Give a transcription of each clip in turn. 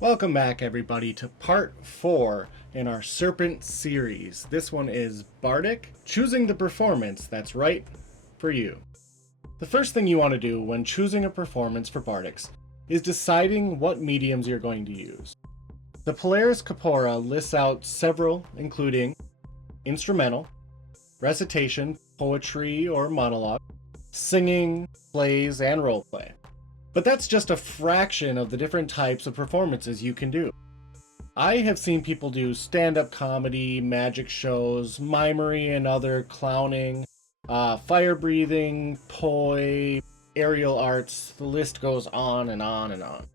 Welcome back, everybody, to part 4 in our Serpent series. This one is Bardic Choosing the performance that's right for you. The first thing you want to do when choosing a performance for Bardics is deciding what mediums you're going to use. The Polaris Corpora lists out several, including instrumental, recitation, poetry or monologue, singing, plays, and roleplay. But that's just a fraction of the different types of performances you can do. I have seen people do stand-up comedy, magic shows, mimery and other clowning, fire breathing, poi, aerial arts, the list goes on and on and on.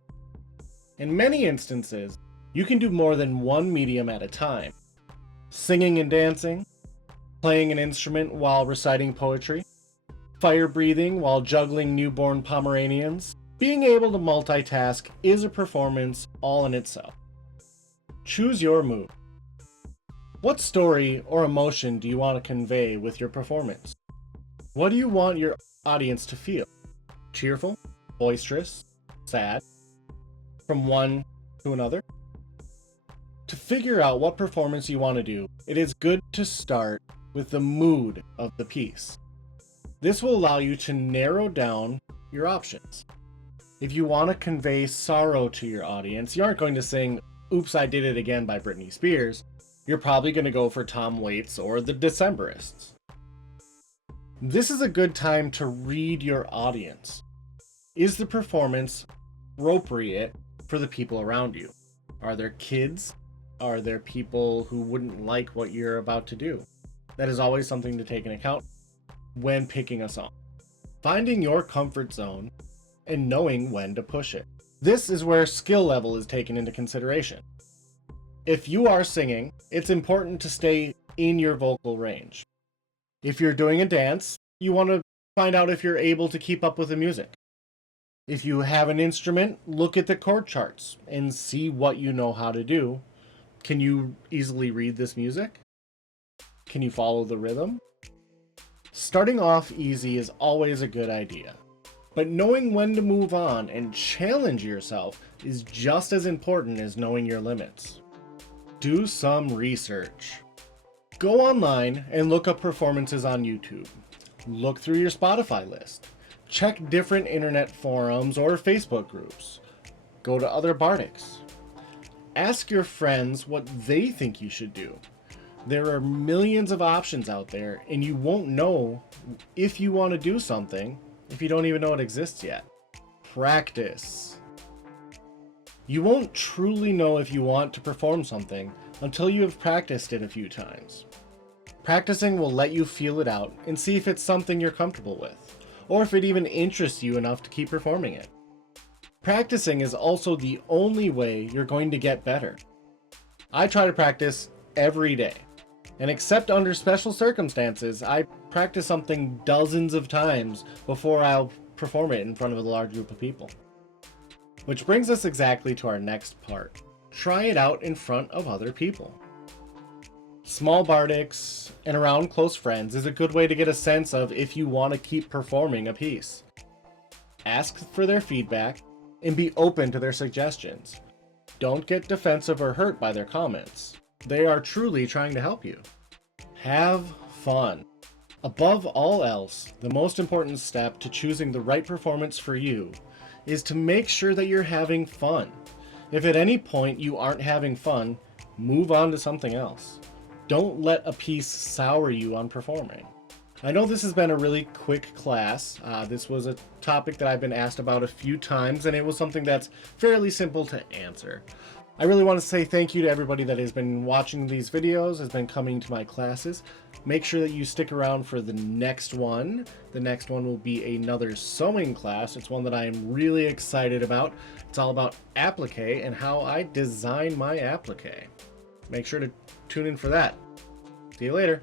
In many instances, you can do more than one medium at a time. Singing and dancing, playing an instrument while reciting poetry, fire breathing while juggling newborn Pomeranians. Being able to multitask is a performance all in itself. Choose your move. What story or emotion do you want to convey with your performance? What do you want your audience to feel? Cheerful, boisterous, sad? From one to another? To figure out what performance you want to do, it is good to start with the mood of the piece. This will allow you to narrow down your options. If you want to convey sorrow to your audience, you aren't going to sing "Oops, I Did It Again" by Britney Spears. You're probably going to go for Tom Waits or the Decemberists. This is a good time to read your audience. Is the performance appropriate for the people around you? Are there kids? Are there people who wouldn't like what you're about to do? That is always something to take into account when picking a song. Finding your comfort zone and knowing when to push it. This is where skill level is taken into consideration. If you are singing, it's important to stay in your vocal range. If you're doing a dance, you want to find out if you're able to keep up with the music. If you have an instrument, look at the chord charts and see what you know how to do. Can you easily read this music? Can you follow the rhythm? Starting off easy is always a good idea. But knowing when to move on and challenge yourself is just as important as knowing your limits. Do some research. Go online and look up performances on YouTube. Look through your Spotify list. Check different internet forums or Facebook groups. Go to other Bardics. Ask your friends what they think you should do. There are millions of options out there, and you won't know if you want to do something if you don't even know it exists yet. Practice. You won't truly know if you want to perform something until you have practiced it a few times. Practicing will let you feel it out and see if it's something you're comfortable with, or if it even interests you enough to keep performing it. Practicing is also the only way you're going to get better. I try to practice every day, and except under special circumstances, I practice something dozens of times before I'll perform it in front of a large group of people. Which brings us exactly to our next part. Try it out in front of other people. Small Bardics and around close friends is a good way to get a sense of if you want to keep performing a piece. Ask for their feedback and be open to their suggestions. Don't get defensive or hurt by their comments. They are truly trying to help you. Have fun. Above all else, the most important step to choosing the right performance for you is to make sure that you're having fun. If at any point you aren't having fun, move on to something else. Don't let a piece sour you on performing. I know this has been a really quick class. This was a topic that I've been asked about a few times, and it was something that's fairly simple to answer. I really want to say thank you to everybody that has been watching these videos, has been coming to my classes. Make sure that you stick around for the next one. The next one will be another sewing class. It's one that I am really excited about. It's all about applique and how I design my applique. Make sure to tune in for that. See you later.